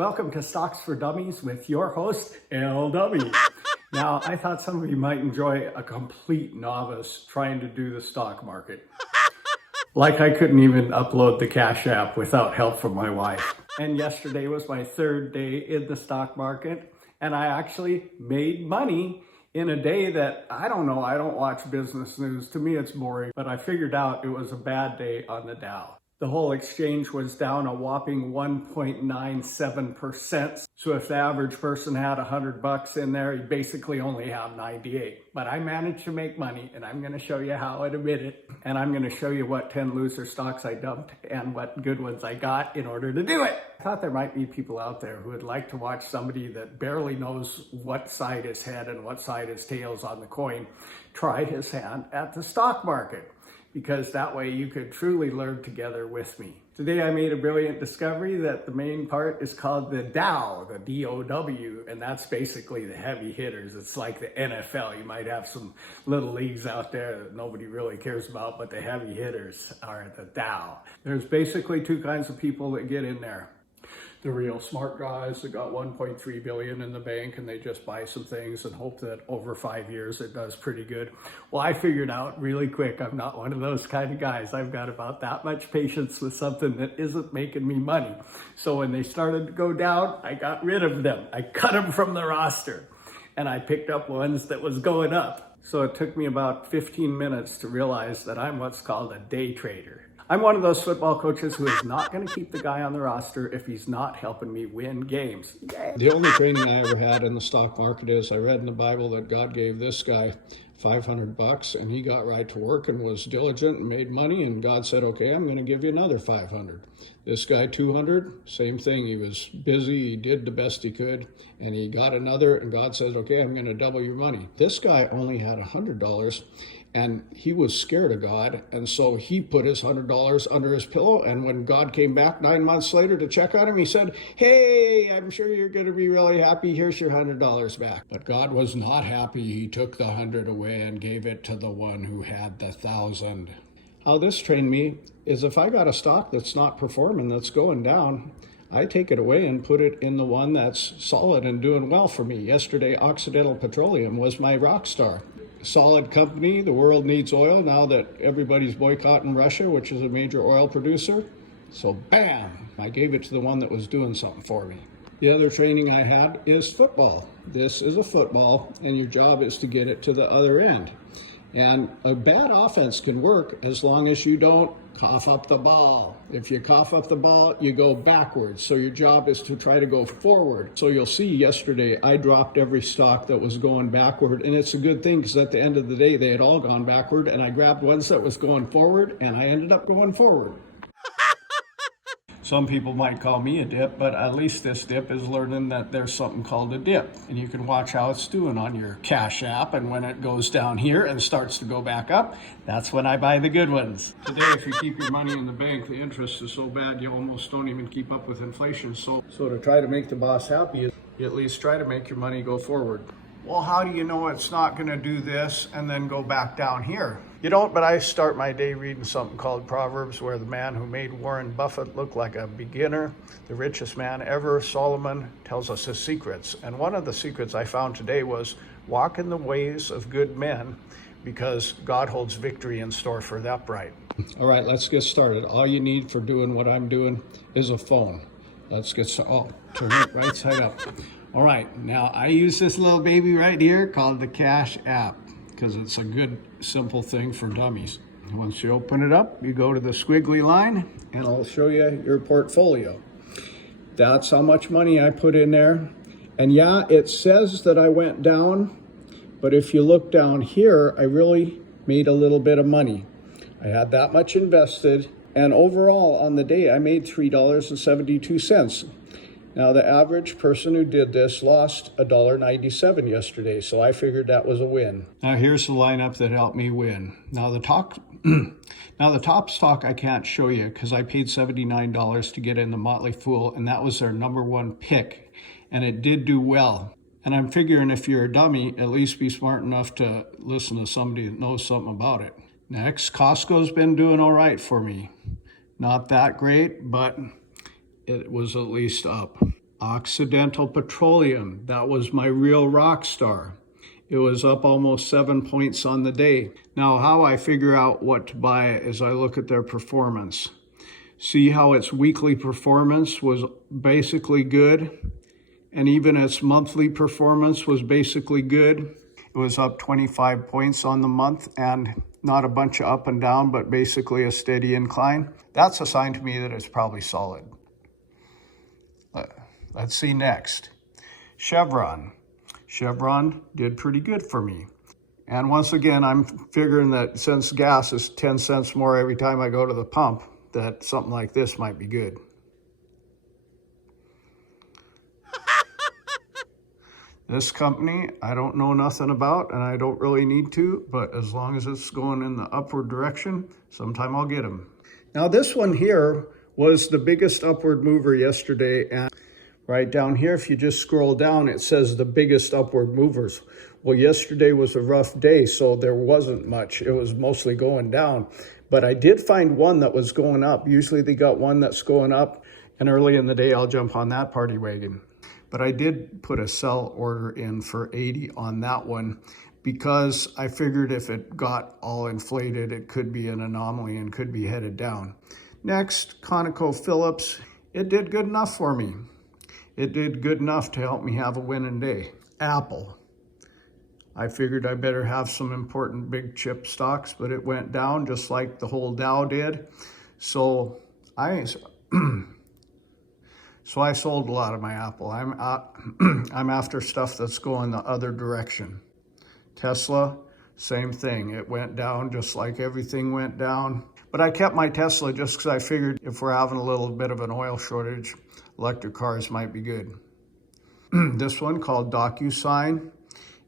Welcome to Stocks for Dummies with your host, LW. Now, I thought some of you might enjoy a complete novice trying to do the stock market. Like I couldn't even upload the Cash App without help from my wife. And yesterday was my third day in the stock market, and I actually made money in a day that, I don't know, I don't watch business news. To me, it's boring, but I figured out it was a bad day on the Dow. The whole exchange was down a whopping 1.97%. So if the average person had $100 in there, you basically only have 98. But I managed to make money, and I'm going to show you how in a minute. And I'm going to show you what 10 loser stocks I dumped and what good ones I got in order to do it. I thought there might be people out there who would like to watch somebody that barely knows what side is head and what side is tails on the coin try his hand at the stock market, because that way you could truly learn together with me. Today I made a brilliant discovery that the main part is called the Dow, the D-O-W, and that's basically the heavy hitters. It's like the NFL. You might have some little leagues out there that nobody really cares about, but the heavy hitters are the Dow. There's basically two kinds of people that get in there. The real smart guys that got 1.3 billion in the bank and they just buy some things and hope that over 5 years it does pretty good. Well, I figured out really quick I'm not one of those kind of guys. I've got about that much patience with something that isn't making me money. So when they started to go down, I got rid of them. I cut them from the roster and I picked up ones that was going up. So it took me about 15 minutes to realize that I'm what's called a day trader. I'm one of those football coaches who is not going to keep the guy on the roster if he's not helping me win games. Yay. The only training I ever had in the stock market is I read in the Bible that God gave this guy $500 and he got right to work and was diligent and made money, and God said, okay, I'm going to give you another 500. This guy 200, same thing. He was busy, he did the best he could, and he got another, and God says, okay, I'm going to double your money. This guy only had $100 and he was scared of God, and so he put his $100 under his pillow, and when God came back 9 months later to check on him, he said, hey, I'm sure you're going to be really happy. Here's your $100 back. But God was not happy. He took the 100 away and gave it to the one who had the 1,000. How this trained me is if I got a stock that's not performing, that's going down, I take it away and put it in the one that's solid and doing well for me. Yesterday, Occidental Petroleum was my rock star. Solid company. The world needs oil now that everybody's boycotting Russia, which is a major oil producer. So bam, I gave it to the one that was doing something for me. The other training I had is football. This is a football, and your job is to get it to the other end. And a bad offense can work as long as you don't cough up the ball. If you cough up the ball, you go backwards. So your job is to try to go forward. So you'll see yesterday, I dropped every stock that was going backward. And it's a good thing because at the end of the day, they had all gone backward. And I grabbed ones that was going forward, and I ended up going forward. Some people might call me a dip, but at least this dip is learning that there's something called a dip. And you can watch how it's doing on your Cash App. And when it goes down here and starts to go back up, that's when I buy the good ones. Today, if you keep your money in the bank, the interest is so bad you almost don't even keep up with inflation. So to try to make the boss happy, you at least try to make your money go forward. Well, how do you know it's not going to do this and then go back down here? You don't, but I start my day reading something called Proverbs, where the man who made Warren Buffett look like a beginner, the richest man ever, Solomon, tells us his secrets. And one of the secrets I found today was walk in the ways of good men, because God holds victory in store for the upright. All right, let's get started. All you need for doing what I'm doing is a phone. Let's get started. Oh, turn it right side up. All right, now I use this little baby right here called the Cash App, because it's a good, simple thing for dummies. Once you open it up, you go to the squiggly line, and I'll show you your portfolio. That's how much money I put in there. And yeah, it says that I went down, but if you look down here, I really made a little bit of money. I had that much invested, and overall on the day, I made $3.72. Now, the average person who did this lost $1.97 yesterday, so I figured that was a win. Now, here's the lineup that helped me win. Now, the top stock I can't show you because I paid $79 to get in the Motley Fool, and that was their number one pick, and it did do well. And I'm figuring if you're a dummy, at least be smart enough to listen to somebody that knows something about it. Next, Costco's been doing all right for me. Not that great, but it was at least up. Occidental Petroleum, that was my real rock star. It was up almost 7 points on the day. Now, how I figure out what to buy is I look at their performance. See how its weekly performance was basically good, and even its monthly performance was basically good. It was up 25 points on the month, and not a bunch of up and down, but basically a steady incline. That's a sign to me that it's probably solid. Let's see next. Chevron. Chevron did pretty good for me. And once again, I'm figuring that since gas is 10 cents more every time I go to the pump, that something like this might be good. This company, I don't know nothing about, and I don't really need to, but as long as it's going in the upward direction, sometime I'll get them. Now this one here was the biggest upward mover yesterday, and right down here, if you just scroll down, it says the biggest upward movers. Well, yesterday was a rough day, so there wasn't much. It was mostly going down. But I did find one that was going up. Usually they got one that's going up, and early in the day, I'll jump on that party wagon. But I did put a sell order in for 80 on that one because I figured if it got all inflated, it could be an anomaly and could be headed down. Next, ConocoPhillips. It did good enough for me. It did good enough to help me have a winning day. Apple. I figured I better have some important big chip stocks, but it went down just like the whole Dow did. So I sold a lot of my Apple. I'm after stuff that's going the other direction. Tesla, same thing. It went down just like everything went down. But I kept my Tesla just because I figured if we're having a little bit of an oil shortage, electric cars might be good. This one called DocuSign.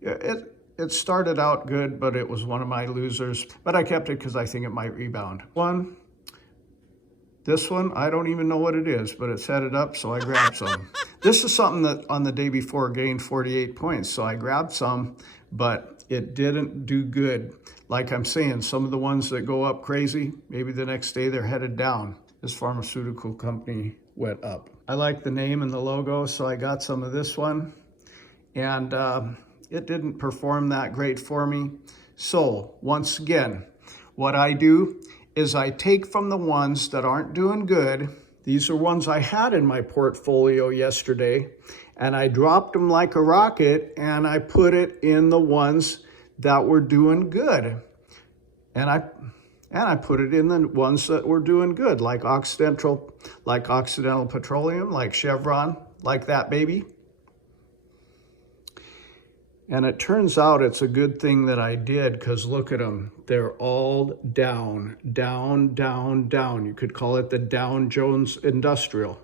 It started out good, but it was one of my losers. But I kept it because I think it might rebound. This one, I don't even know what it is, but it's headed up, so I grabbed some. This is something that on the day before gained 48 points, so I grabbed some, but it didn't do good. Like I'm saying, some of the ones that go up crazy, maybe the next day they're headed down. This pharmaceutical company went up. I like the name and the logo, so I got some of this one, and it didn't perform that great for me. So once again, what I do is I take from the ones that aren't doing good. These are ones I had in my portfolio yesterday, and I dropped them like a rocket, and I put it in the ones that were doing good. And I put it in the ones that were doing good, like Occidental Petroleum, like Chevron, like that baby. And it turns out it's a good thing that I did, because look at them. They're all down, down, down, down. You could call it the Dow Jones Industrial.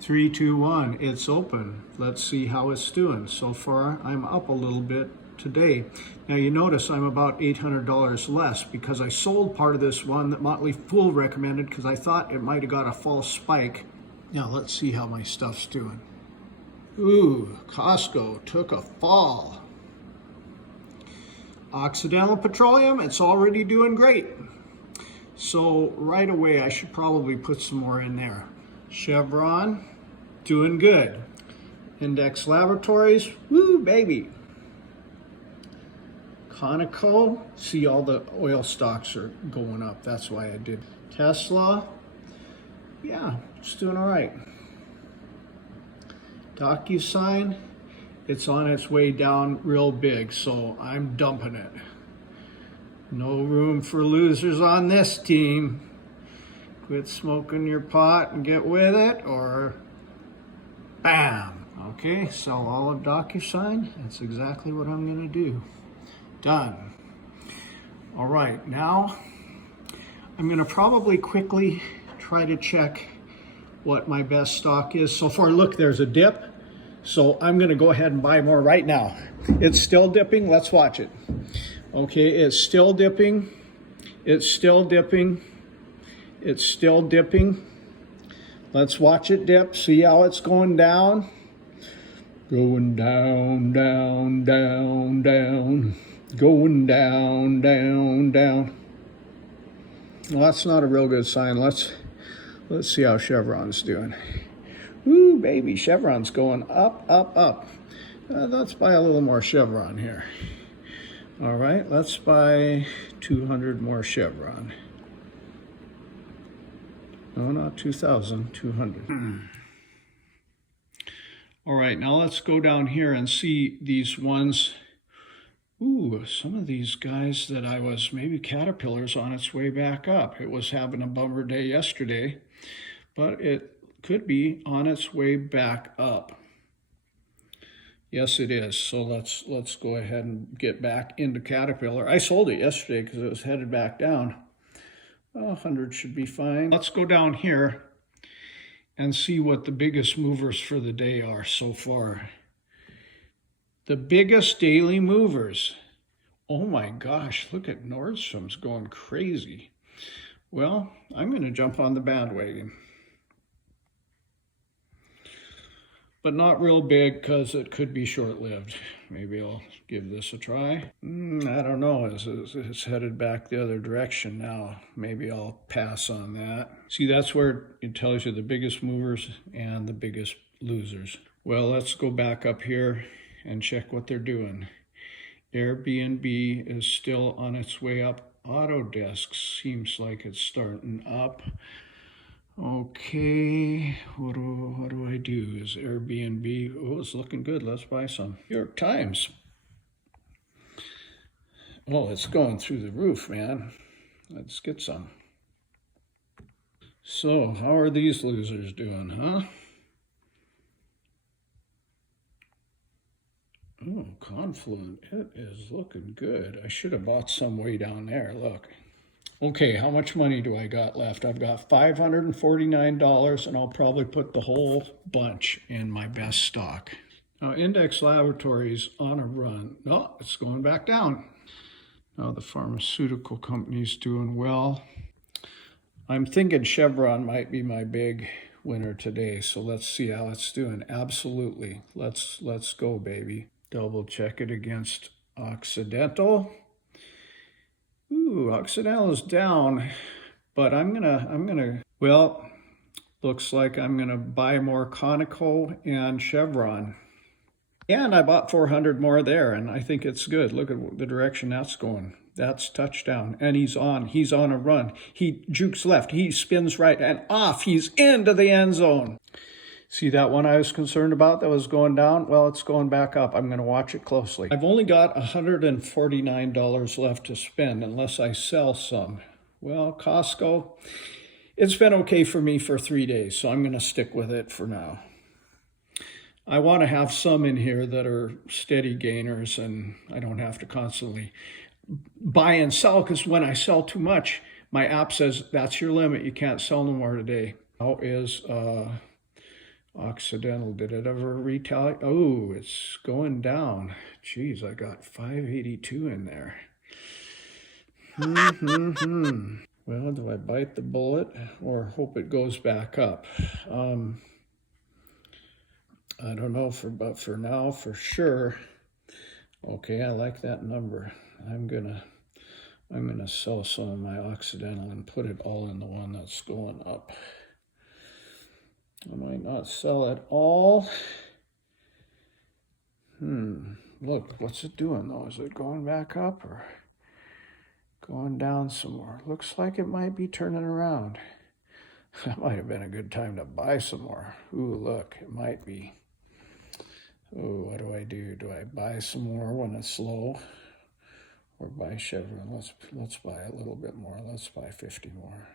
3, 2, 1, it's open. Let's see how it's doing. So far, I'm up a little bit today. Now you notice I'm about $800 less because I sold part of this one that Motley Fool recommended because I thought it might have got a false spike. Now let's see how my stuff's doing. Ooh, Costco took a fall. Occidental Petroleum, it's already doing great. So right away, I should probably put some more in there. Chevron, doing good. Index Laboratories, woo, baby. Conoco, see all the oil stocks are going up. That's why I did. Tesla, yeah, it's doing all right. DocuSign, it's on its way down real big, so I'm dumping it. No room for losers on this team. Quit smoking your pot and get with it, or bam. Okay, sell all of DocuSign. That's exactly what I'm gonna do. Done. All right, now I'm gonna probably quickly try to check what my best stock is. So far, look, there's a dip. So I'm gonna go ahead and buy more right now. It's still dipping, let's watch it. Okay, it's still dipping. It's still dipping. It's still dipping. Let's watch it dip, see how it's going down. Going down, down, down, down. Going down, down, down. Well, that's not a real good sign. Let's see how Chevron's doing. Ooh, baby, Chevron's going up, up, up. Let's buy a little more Chevron here. All right, let's buy 200 more Chevron. No, not 2,000, 200. All right, now let's go down here and see these ones. Ooh, some of these guys that I was, maybe Caterpillar's on its way back up. It was having a bummer day yesterday, but it could be on its way back up. Yes, it is. So let's go ahead and get back into Caterpillar. I sold it yesterday because it was headed back down. Well, 100 should be fine. Let's go down here and see what the biggest movers for the day are so far. The biggest daily movers. Oh my gosh, look at Nordstrom's going crazy. Well, I'm going to jump on the bandwagon. But not real big because it could be short-lived. Maybe I'll give this a try. I don't know, it's headed back the other direction now. Maybe I'll pass on that. See, that's where it tells you the biggest movers and the biggest losers. Well, let's go back up here and check what they're doing. Airbnb is still on its way up. Autodesk seems like it's starting up. Okay, what do I do? Is Airbnb, oh, it's looking good. Let's buy some. New York Times. Oh, it's going through the roof, man. Let's get some. So, how are these losers doing, huh? Oh, Confluent, it is looking good. I should have bought some way down there, look. Okay, how much money do I got left? I've got $549, and I'll probably put the whole bunch in my best stock. Now, Index Laboratories on a run. No, it's going back down. Now, the pharmaceutical company's doing well. I'm thinking Chevron might be my big winner today, so let's see how it's doing. Absolutely. Let's go, baby. Double check it against Occidental. Ooh, Occidental is down, but I'm gonna, well, looks like I'm gonna buy more Conoco and Chevron. And I bought 400 more there, and I think it's good. Look at the direction that's going. That's touchdown, and he's on a run. He jukes left, he spins right, and off, he's into the end zone. See that one I was concerned about that was going down? Well, it's going back up. I'm going to watch it closely. I've only got $149 left to spend unless I sell some. Well, Costco, it's been okay for me for 3 days, so I'm going to stick with it for now. I want to have some in here that are steady gainers, and I don't have to constantly buy and sell, because when I sell too much, my app says that's your limit. You can't sell no more today. How is Occidental? Did it ever retaliate? Oh, it's going down. Geez, I got 582 in there. Well, do I bite the bullet or hope it goes back up? I don't know, but for now, for sure. Okay, I like that number. I'm gonna sell some of my Occidental and put it all in the one that's going up. I might not sell it all. Look, what's it doing though? Is it going back up or going down some more? Looks like it might be turning around. That might have been a good time to buy some more. Ooh, look, it might be. Oh, what do I do? Do I buy some more when it's low? Or buy Chevron? Let's buy a little bit more. Let's buy 50 more.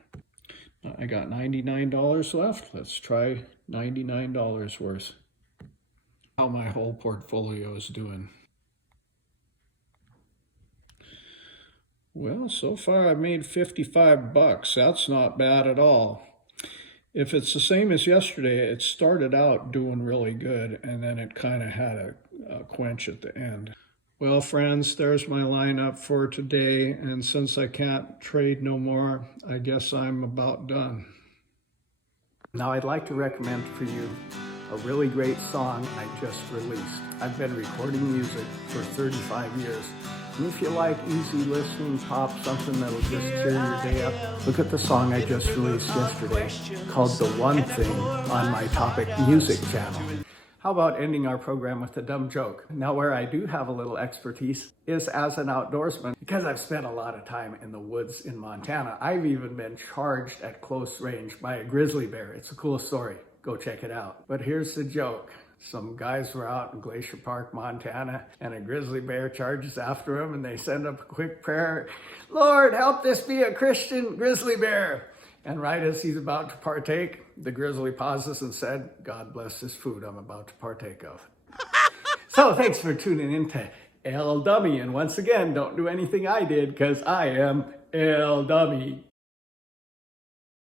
I got $99 left. Let's try $99 worth. How my whole portfolio is doing. Well, so far I've made 55 bucks. That's not bad at all. If it's the same as yesterday, it started out doing really good, and then it kind of had a quench at the end. Well, friends, there's my lineup for today, and since I can't trade no more, I guess I'm about done. Now I'd like to recommend for you a really great song I just released. I've been recording music for 35 years, And if you like easy listening pop, something that'll just cheer your day up, look at the song I just released yesterday called The One Thing on my Topic Music channel. How about ending our program with a dumb joke? Now, where I do have a little expertise is as an outdoorsman, because I've spent a lot of time in the woods in Montana. I've even been charged at close range by a grizzly bear. It's a cool story. Go check it out. But here's the joke. Some guys were out in Glacier Park, Montana, and a grizzly bear charges after them, and they send up a quick prayer, "Lord, help this be a Christian grizzly bear." And right as he's about to partake, the grizzly pauses and said, "God bless this food I'm about to partake of." So thanks for tuning in to El Dummy. And once again, don't do anything I did, because I am El Dummy.